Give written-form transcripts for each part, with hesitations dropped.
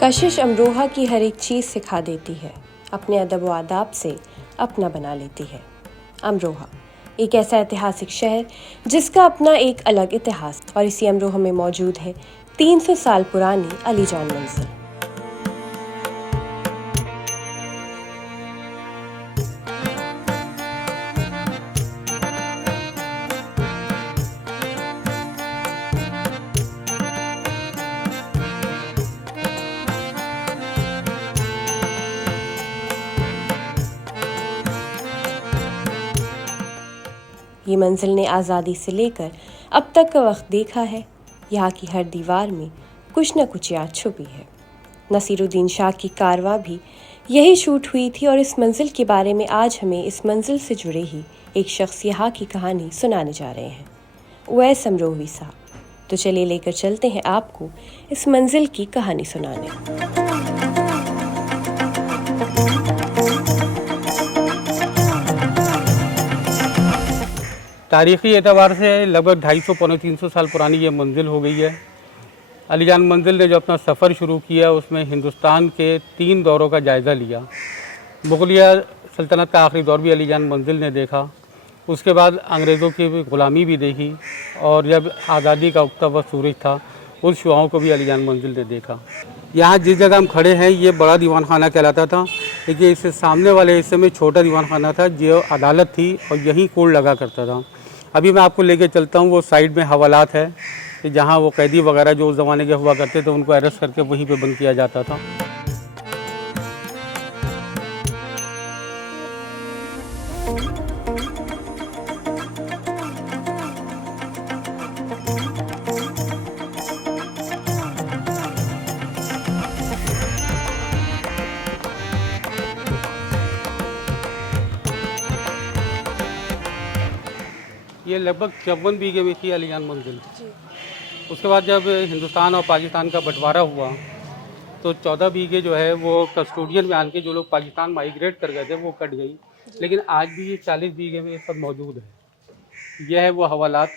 कशिश अमरोहा की हर एक चीज़ सिखा देती है, अपने अदब व आदाब से अपना बना लेती है। अमरोहा एक ऐसा ऐतिहासिक शहर जिसका अपना एक अलग इतिहास, और इसी अमरोहा में मौजूद है 300 साल पुरानी अलीजान मंजिल। ये मंजिल ने आज़ादी से लेकर अब तक का वक्त देखा है। यहाँ की हर दीवार में कुछ न कुछ याद छुपी है। नसीरुद्दीन शाह की कारवां भी यही शूट हुई थी, और इस मंजिल के बारे में आज हमें इस मंजिल से जुड़े ही एक शख्स यहाँ की कहानी सुनाने जा रहे हैं, उवैस अमरोही साहब। तो चलिए लेकर चलते हैं आपको इस मंजिल की कहानी सुनाने। तारीख़ी एतबार से लगभग 250 पौने 300 साल पुरानी ये मंजिल हो गई है। अलीजान मंजिल ने जो अपना सफ़र शुरू किया उसमें हिंदुस्तान के 3 दौरों का जायज़ा लिया। मुग़लिया सल्तनत का आखिरी दौर भी अलीजान मंजिल ने देखा, उसके बाद अंग्रेज़ों की ग़ुलामी भी देखी, और जब आज़ादी का उगता हुआ सूरज था उस शुआओं को भी अलीजान मंजिल ने देखा। यहाँ जिस जगह हम खड़े हैं ये बड़ा दीवान खाना कहलाता था, लेकिन इससे सामने वाले हिस्से में छोटा दीवान खाना था जो अदालत थी, और यहीं कोर्ट लगा करता था। अभी मैं आपको लेके चलता हूँ, वो साइड में हवालात है कि जहाँ वो कैदी वगैरह जो उस ज़माने के हुआ करते थे उनको अरेस्ट करके वहीं पे बंद किया जाता था। ये लगभग 54 बीघे में थी अलीजान मंजिल। उसके बाद जब हिंदुस्तान और पाकिस्तान का बंटवारा हुआ तो 14 बीघे जो है वो कस्टोडियन में आन के जो लोग पाकिस्तान माइग्रेट कर गए थे वो कट गई, लेकिन आज भी ये 40 बीघे में ये सब मौजूद है। यह है वो हवालात,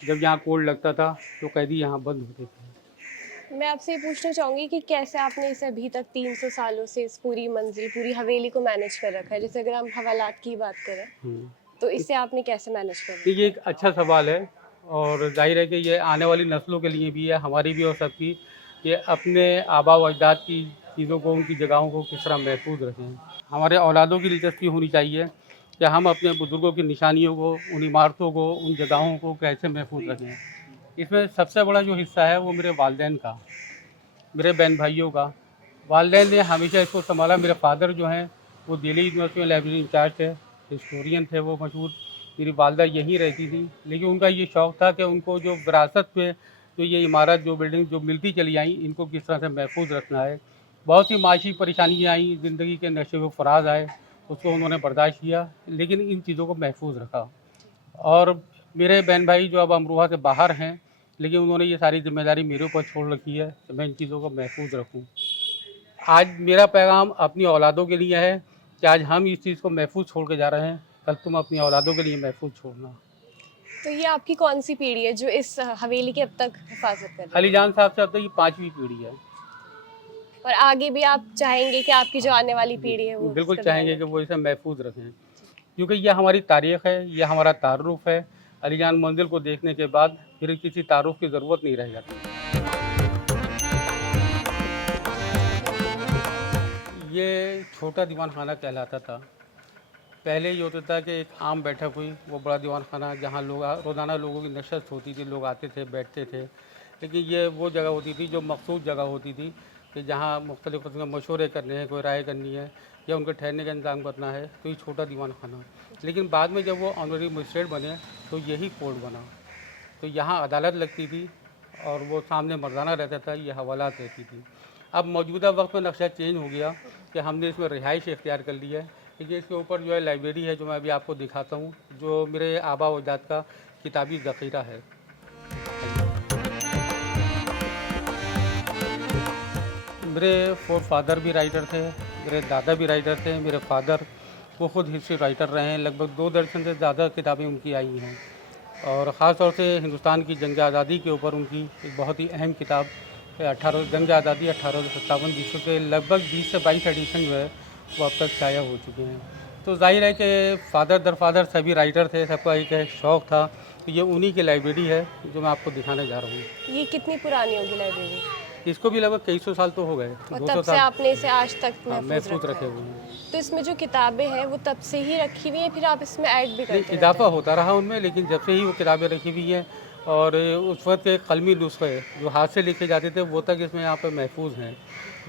जब यहाँ कोर्ट लगता था तो कैदी यहाँ बंद होते थे। मैं आपसे ये पूछना चाहूँगी कि कैसे आपने इसे अभी तक 300 सालों से इस पूरी मंजिल, पूरी हवेली को मैनेज कर रखा है। जैसे अगर हम हवालात की बात करें तो इसे आपने कैसे मैनेज कर रखा है? ये एक अच्छा सवाल है, और जाहिर है कि ये आने वाली नस्लों के लिए भी है, हमारी भी और सबकी, कि अपने आबा व अजदाद की चीज़ों को, उनकी जगहों को किस तरह महफूज रखें। हमारे औलादों की दिलचस्पी होनी चाहिए कि हम अपने बुज़ुर्गों की निशानियों को, उन इमारतों को, उन जगहों को कैसे महफूज रखें। इसमें सबसे बड़ा जो हिस्सा है वो मेरे वालिदैन का, मेरे बहन भाइयों का। वालिदैन ने हमेशा इसको संभाला। मेरे फादर जो हैं वो दिल्ली यूनिवर्सिटी में लाइब्रेरी इंचार्ज थे, हिस्टोरियन थे वो मशहूर। मेरी वालदा यहीं रहती थी, लेकिन उनका ये शौक़ था कि उनको जो विरासत में जो ये इमारत, जो बिल्डिंग जो मिलती चली आई, इनको किस तरह से महफूज रखना है। बहुत सी माशी परेशानियाँ आई, ज़िंदगी के नशे व फराज आए, उसको उन्होंने बर्दाश्त किया, लेकिन इन चीज़ों को महफूज रखा। और मेरे बहन भाई जो अब अमरोहा से बाहर हैं, लेकिन उन्होंने ये सारी जिम्मेदारी मेरे ऊपर छोड़ रखी है कि मैं इन चीज़ों को महफूज रखूँ। आज मेरा पैगाम अपनी औलादों के लिए है कि आज हम इस चीज़ को महफूज छोड़ के जा रहे हैं, कल तुम अपनी औलादों के लिए महफूज छोड़ना। तो ये आपकी कौन सी पीढ़ी है जो इस हवेली की अब तक हिफाजत कर रही है? अलीजान साहब से अब तक ये 5वीं पीढ़ी है, और आगे भी आप चाहेंगे कि आपकी जो आने वाली पीढ़ी है वो बिल्कुल इसका चाहेंगे कि वो इसे महफूज रखें, क्योंकि यह हमारी तारीख़ है, यह हमारा तारुफ़ है। अलीजान मंजिल को देखने के बाद फिर किसी तारुफ़ की ज़रूरत नहीं रह जाती। ये छोटा दीवान खाना कहलाता था। पहले ये होता था कि एक आम बैठक हुई, वो बड़ा दीवान खाना जहाँ लोग रोज़ाना लोगों की नशस्त होती थी, लोग आते थे, बैठते थे। लेकिन ये वो जगह होती थी जो मखसूस जगह होती थी कि जहाँ मुख्तलिफ़ किस्म के मशवरे करने हैं, कोई राय करनी है या उनके ठहरने का इंतज़ाम करना है, तो ये छोटा दीवान खाना। लेकिन बाद में जब वो ऑनरी मजिस्ट्रेट बने तो यही कोर्ट बना, तो यहाँ अदालत लगती थी, और वो सामने मर्दाना रहता था, ये हवालात रहती थी। अब मौजूदा वक्त में नक्शा चेंज हो गया कि हमने इसमें रिहाइश इख्तियार कर ली है। देखिए इसके ऊपर जो है लाइब्रेरी है, जो मैं अभी आपको दिखाता हूँ, जो मेरे आबा व अजदाद का किताबी ज़ख़ीरा है। मेरे फोर फादर भी राइटर थे, मेरे दादा भी राइटर थे, मेरे फादर वो खुद हिस्ट्री राइटर रहे हैं। लगभग 2 दर्जन से ज़्यादा किताबें उनकी आई हैं और ख़ास तौर से हिंदुस्तान की जंग आज़ादी के ऊपर उनकी एक बहुत ही अहम किताब 18 जंग आज़ादी 1857 जिसके के लगभग 20 से 22 एडिशन जो है वो अब तक शाया हो चुके हैं। तो जाहिर है कि फादर दर फादर सभी राइटर थे, सबका एक शौक़ था। तो ये उन्हीं की लाइब्रेरी है जो मैं आपको दिखाने जा रहा हूँ। ये कितनी पुरानी होगी लाइब्रेरी? इसको भी लगभग कई सौ साल तो हो गए, और 200 तब से साल आपने इसे आज तक महफूज रखा रखे है। हुए हैं। तो इसमें जो किताबें हैं वो तब से ही रखी हुई हैं, फिर आप इसमें ऐड भी करते रहते इजाफा हैं? होता रहा उनमें, लेकिन जब से ही वो किताबें रखी हुई हैं और उस वक्त के कलमी नुस्खे जो हाथ से लिखे जाते थे वो तक इसमें यहाँ पे महफूज हैं।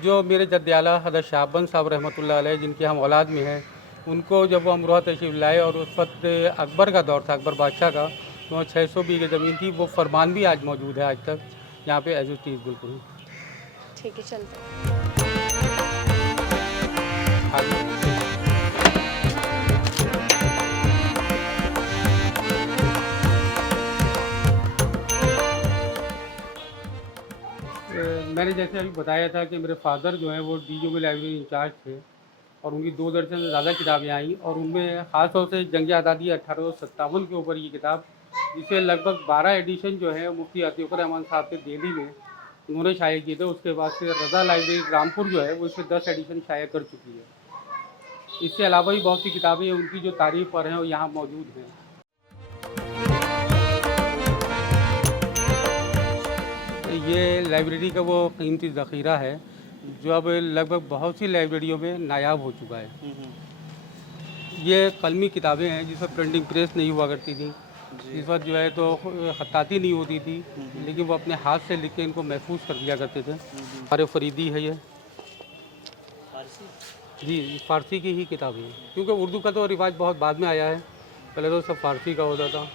जो मेरे जद्द आला हज़रत शाहबंद साहब रहमतुल्लाह अलैह जिनके हम औलाद में हैं, उनको जब वो अमरोहा तशरीफ़ लाए और उस वक्त अकबर का दौर था, अकबर बादशाह का, तो वहाँ 600 बीघे ज़मीन थी। वो फरमान भी आज मौजूद है, आज तक यहाँ पे एज इट इज़ बिल्कुल। ठीक है, चलते हैं। आगे मैंने जैसे अभी बताया था कि मेरे फादर जो हैं वो डीजो में लाइब्रेरी इंचार्ज थे और उनकी 2 दर्जन से ज़्यादा किताबें आई और उनमें ख़ास तौर से जंग आज़ादी 1857 के ऊपर ये किताब, जिसे लगभग 12 एडिशन जो है मुफ्ती अतीक़ुर रहमान साहब के दिल्ली में उन्होंने शाये किए थे। उसके बाद से रज़ा लाइब्रेरी रामपुर जो है वो इसमें 10 एडिशन शाया कर चुकी है। इसके अलावा भी बहुत सी किताबें उनकी जो तारीफ़ पर हैं वो यहाँ मौजूद हैं। ये लाइब्रेरी का वो कीमती ज़ख़ीरा है जो अब लगभग बहुत सी लाइब्रेरियों में नायाब हो चुका है। ये कलमी किताबें हैं जिस पर प्रिंटिंग प्रेस नहीं हुआ करती थी, इस वक्त जो है तो ख़त्ताती नहीं होती थी, लेकिन वो अपने हाथ से लिख के इनको महफूज कर दिया करते थे। हमारे फरीदी है ये जी, फ़ारसी की ही किताब है, क्योंकि उर्दू का तो रिवाज बहुत बाद में आया है, पहले तो सब फ़ारसी का होता था।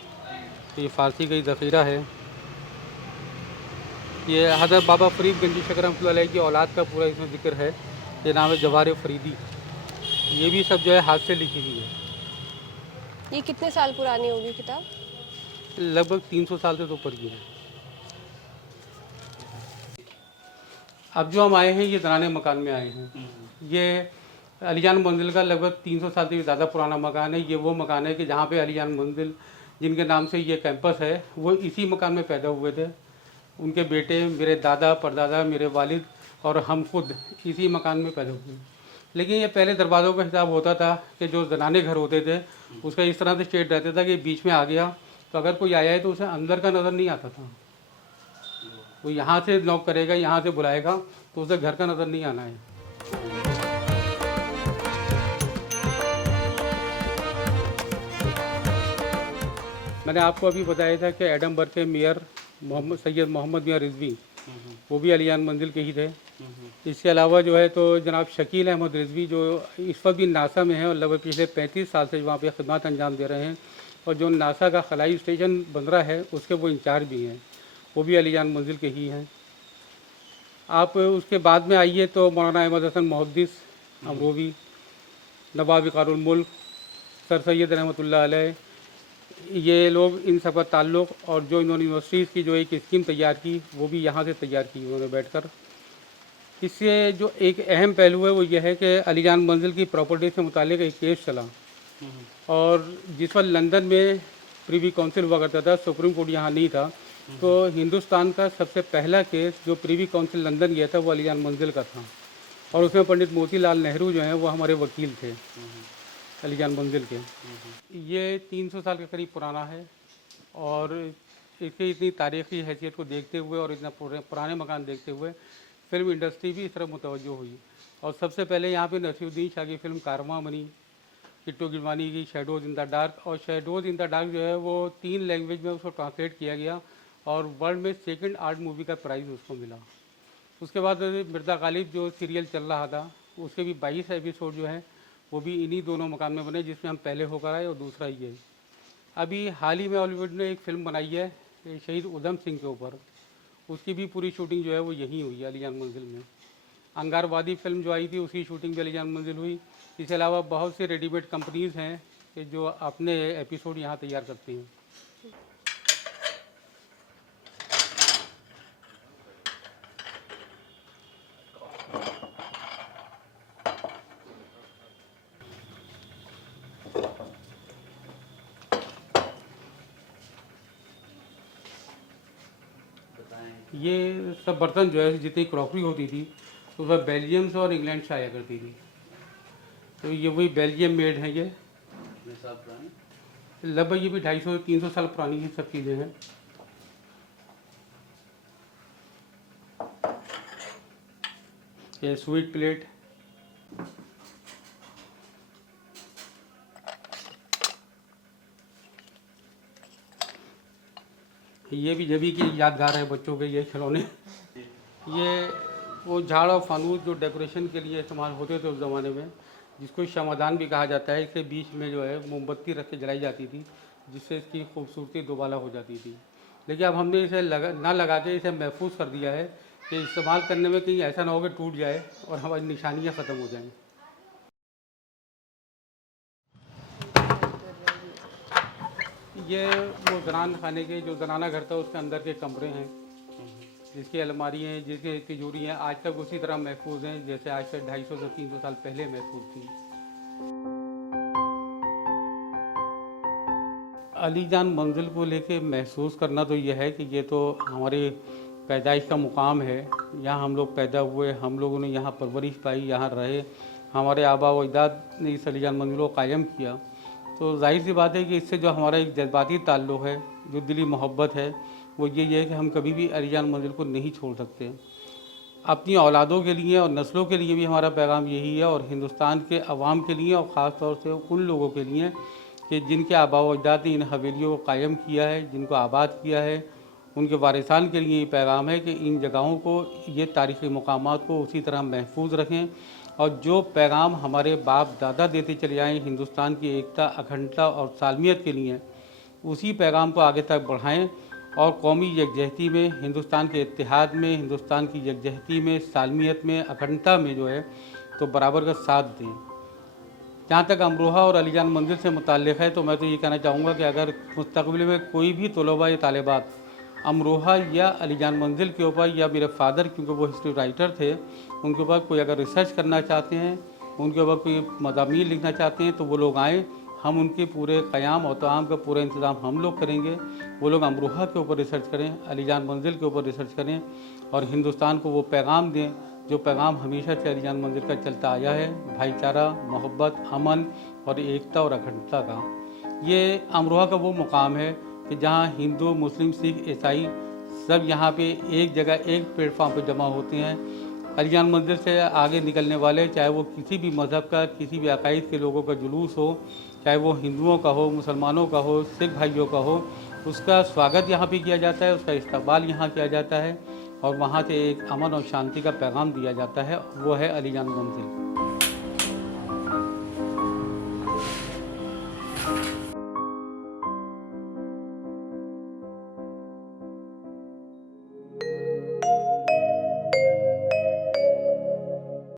तो ये फ़ारसी का ही ज़ख़ीरा है। ये हज़रत बाबा फ़रीद गंजी शकर रहमतुल्लाह अलैह की औलाद का पूरा इसमें ज़िक्र है। ये नाम है जवाहर फ़रीदी। ये भी सब जो है हाथ से लिखी हुई है। ये कितने साल पुरानी होगी किताब? लगभग 300 साल से तो ऊपर की है। अब जो हम आए हैं ये दराने मकान में आए हैं। ये अलीजान मंजिल का लगभग 300 साल से भी ज़्यादा पुराना मकान है। ये वो मकान है कि जहाँ पे अलीजान मंजिल जिनके नाम से ये कैंपस है वो इसी मकान में पैदा हुए थे। उनके बेटे, मेरे दादा, परदादा, मेरे वालिद और हम खुद इसी मकान में पैदा हुए। लेकिन ये पहले दरवाज़ों का हिसाब होता था कि जो ज़नाने घर होते थे उसका इस तरह से शेड रहता था कि बीच में आ गया तो अगर कोई आया है तो उसे अंदर का नज़र नहीं आता था। वो यहाँ से नॉक करेगा, यहाँ से बुलाएगा तो उसे घर का नज़र नहीं आना है। मैंने आपको अभी बताया था कि एडमबर्ग के मेयर सैयद मोहम्मद मियां रिजवी वो भी अलियान मंजिल के ही थे। इसके अलावा जो है तो जनाब शकील अहमद रिजवी जो इस वक्त भी नासा में हैं और लगभग पिछले 35 साल से वहाँ पे खिदमत अंजाम दे रहे हैं और जो नासा का खलाई स्टेशन बन रहा है उसके वो इंचार्ज भी हैं, वो भी अलियान मंजिल के ही हैं। आप उसके बाद में आइए तो मौलाना अहमद हसन मुहद्दिस अमरोवी, नवाब इक़ारुल मुल्क, सर सैयद रहमतुल्लाह अलैह, ये लोग इन सब का ताल्लुक़ और जो इन्होंने यूनिवर्सिटीज़ की जो एक स्कीम तैयार की वो भी यहाँ से तैयार की उन्होंने बैठकर। इससे जो एक अहम पहलू है वो ये है कि अलीजान मंजिल की प्रॉपर्टी से मुतालिक एक केस चला और जिस वक्त लंदन में प्रीवी काउंसिल हुआ करता था, सुप्रीम कोर्ट यहाँ नहीं था, तो हिंदुस्तान का सबसे पहला केस जो प्रीवी काउंसिल लंदन गया था वो अलीजान मंजिल का था और उसमें पंडित मोतीलाल नेहरू जो हैं वो हमारे वकील थे अलीजान मंजिल के। ये 300 साल के करीब पुराना है और इसकी इतनी तारीख़ी हैसियत को देखते हुए और इतना पुराने मकान देखते हुए फिल्म इंडस्ट्री भी इस तरफ मुतवज्जो हुई और सबसे पहले यहाँ पे नसीरुद्दीन शाह की फिल्म कारवां बनी, किट्टू गिलवानी की शैडोज़ इन द डार्क, और शैडोज़ इन द डार्क जो है वो 3 लैंग्वेज में उसको ट्रांसलेट किया गया और वर्ल्ड में सेकंड आर्ट मूवी का प्राइज़ उसको मिला। उसके बाद मिर्ज़ा गालिब जो सीरियल चल रहा था उसके भी 22 एपिसोड जो हैं वो भी इन्हीं दोनों मकान में बने जिसमें हम पहले होकर आए और दूसरा ये है। अभी हाल ही में हॉलीवुड ने एक फ़िल्म बनाई है शहीद उधम सिंह के ऊपर, उसकी भी पूरी शूटिंग जो है वो यहीं हुई है अलीजान मंजिल में। अंगारवादी फिल्म जो आई थी उसकी शूटिंग भी अलीजान मंजिल हुई। इसके अलावा बहुत सी रेडीमेड कंपनीज़ हैं कि जो अपने एपिसोड यहाँ तैयार करती हैं। ये सब बर्तन जो है जितनी क्रॉकरी होती थी तो वह बेल्जियम से और इंग्लैंड से आया करती थी। तो ये वही बेल्जियम मेड हैं। ये लगभग ये भी 250-300 साल पुरानी ये सब चीज़ें हैं। ये स्वीट प्लेट, ये भी जभी की यादगार है बच्चों के ये खिलौने। ये वो झाड़ और फानूस जो डेकोरेशन के लिए इस्तेमाल होते थे उस ज़माने में, जिसको क्षमादान भी कहा जाता है। इसके बीच में जो है मोमबत्ती रख के जलाई जाती थी, जिससे इसकी खूबसूरती दोबारा हो जाती थी। लेकिन अब हमने इसे ना लगा के इसे महफूज कर दिया है कि इस्तेमाल करने में कहीं ऐसा ना हो कि टूट जाए और हमारी निशानियाँ ख़त्म हो जाएँ। ये वो ज़नान खाने के जो ज़नाना घर था उसके अंदर के कमरे हैं, जिसकी अलमारी हैं, जिसकी तिजोरी हैं, आज तक उसी तरह महफूज हैं जैसे आज से 250 से 300 साल पहले महफूज थी। अलीजान मंजिल को लेके महसूस करना तो ये है कि ये तो हमारी पैदाइश का मुकाम है। यहाँ हम लोग पैदा हुए, हम लोगों ने यहाँ परवरिश पाई, यहाँ रहे, हमारे आबा व अजदाद ने इस अलीजान मंजिल को कायम किया। तो जाहिर सी बात है कि इससे जो हमारा एक जज्बाती ताल्लुक़ है, जो दिली मोहब्बत है, वो ये है कि हम कभी भी अलीजान मंजिल को नहीं छोड़ सकते। अपनी औलादों के लिए और नस्लों के लिए भी हमारा पैगाम यही है, और हिंदुस्तान के अवाम के लिए और ख़ास तौर से उन लोगों के लिए कि जिनके आबा व अजदाद ने इन हवेलियों को कायम किया है, जिनको आबाद किया है, उनके वारिसान के लिए ये पैगाम है कि इन जगहों को, ये तारीख़ी मकामात को उसी तरह महफूज रखें, और जो पैगाम हमारे बाप दादा देते चले आए हिंदुस्तान की एकता, अखंडता और सालमियत के लिए, उसी पैगाम को आगे तक बढ़ाएं और कौमी यकजहती में, हिंदुस्तान के इत्तेहाद में, हिंदुस्तान की यकजहती में, सालमियत में, अखंडता में जो है तो बराबर का साथ दें। जहाँ तक अमरोहा और अलीजान मंजिल से मुताल्लिक़ है तो मैं तो ये कहना चाहूँगा कि अगर मुस्तक़बिल में कोई भी तलबा या तालिबात अमरोहा या अलीजान मंजिल के ऊपर, या मेरे फादर क्योंकि वो हिस्ट्री राइटर थे, उनके ऊपर कोई अगर रिसर्च करना चाहते हैं, उनके ऊपर कोई मज़ामीन लिखना चाहते हैं तो वो लोग आएँ, हम उनके पूरे क़याम और तमाम का पूरा इंतज़ाम हम लोग करेंगे। वो लोग अमरोहा के ऊपर रिसर्च करें, अलीजान मंजिल के ऊपर रिसर्च करें और हिंदुस्तान को वो पैगाम दें जो पैगाम हमेशा से अलीजान मंजिल का चलता आया है, भाईचारा, मोहब्बत, अमन और एकता और अखंडता का। ये अमरोहा का वो मुकाम है कि जहाँ हिंदू, मुस्लिम, सिख, ईसाई सब यहाँ पे एक जगह, एक प्लेटफॉर्म पे जमा होते हैं। अलीजान मंजिल से आगे निकलने वाले, चाहे वो किसी भी मज़हब का, किसी भी अकायद के लोगों का जुलूस हो, चाहे वो हिंदुओं का हो, मुसलमानों का हो, सिख भाइयों का हो, उसका स्वागत यहाँ पे किया जाता है, उसका इस्तकबाल यहाँ किया जाता है और वहाँ से एक अमन और शांति का पैगाम दिया जाता है। वो है अलीजान मंजिल।